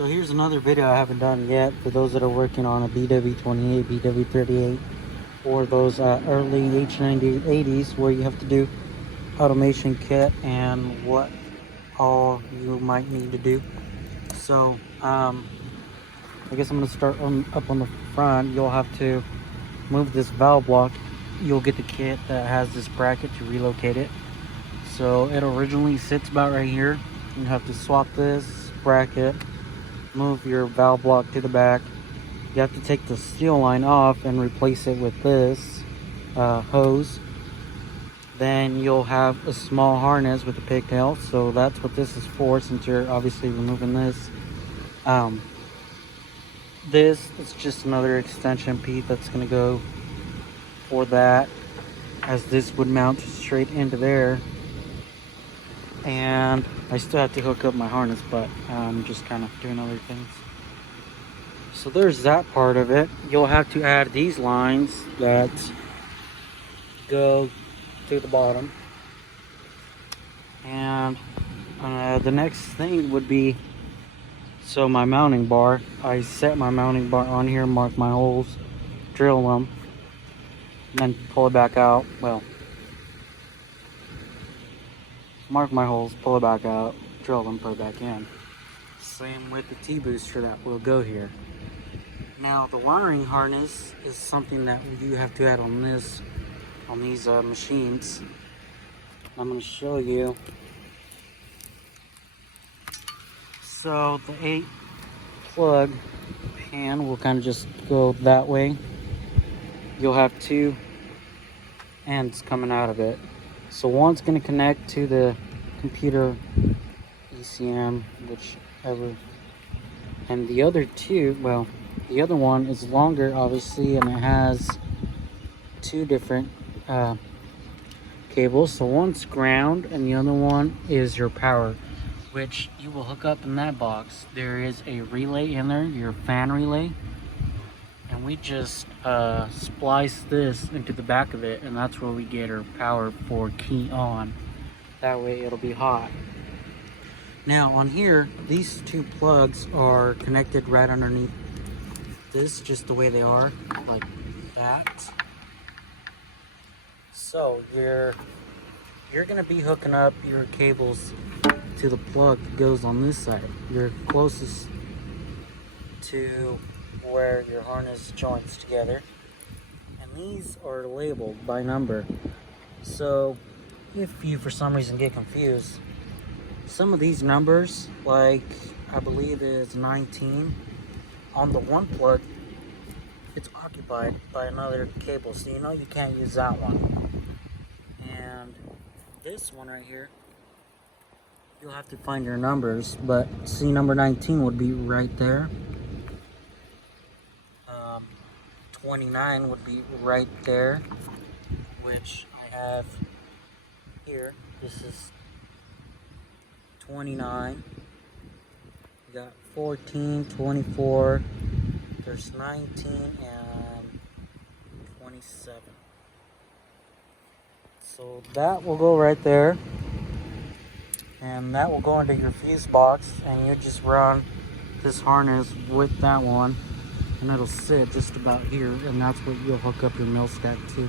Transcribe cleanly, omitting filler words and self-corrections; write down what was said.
So here's another video I haven't done yet for those that are working on a BW28, BW38, or those early H90 80s where you have to do automation kit and what all you might need to do. So I guess I'm going to start up on the front. You'll have to move this valve block. You'll get the kit that has this bracket to relocate it. So it originally sits about right here. You have to swap this bracket, move your valve block to the back. You have to take the steel line off and replace it with this hose. Then you'll have a small harness with a pigtail, so that's what this is for, since you're obviously removing this. This is just another extension piece that's going to go for that, as this would mount straight into there. And I still have to hook up my harness, but I'm just kind of doing other things. So there's that part of it. You'll have to add these lines that go to the bottom. And the next thing would be, so my mounting bar. I set my mounting bar on here, mark my holes, drill them, and then pull it back out. Well, mark my holes, pull it back out, drill them, put it back in. Same with the T-booster that will go here. Now the wiring harness is something that you have to add on these machines. I'm going to show you. So the 8 plug pan will kind of just go that way. You'll have 2 ends coming out of it. So one's going to connect to the computer ECM, whichever, and the other 2, well, the other one is longer obviously, and it has 2 different cables. So one's ground and the other one is your power, which you will hook up in that box. There is a relay in there, your fan relay, and we just splice this into the back of it, and that's where we get our power for key on. That way it'll be hot. Now on here, these 2 plugs are connected right underneath this, just the way they are, like that. So you're gonna be hooking up your cables to the plug that goes on this side. You're closest to where your harness joins together, and these are labeled by number. So if you for some reason get confused, some of these numbers, like I believe is 19 on the one plug, it's occupied by another cable, so you know you can't use that one. And this one right here, you'll have to find your numbers, but see, number 19 would be right there. 29 would be right there, which I have here. This is 29. You got 14, 24, there's 19 and 27. So that will go right there, and that will go into your fuse box, and you just run this harness with that one, and it'll sit just about here, and that's what you'll hook up your Mil-Stak to.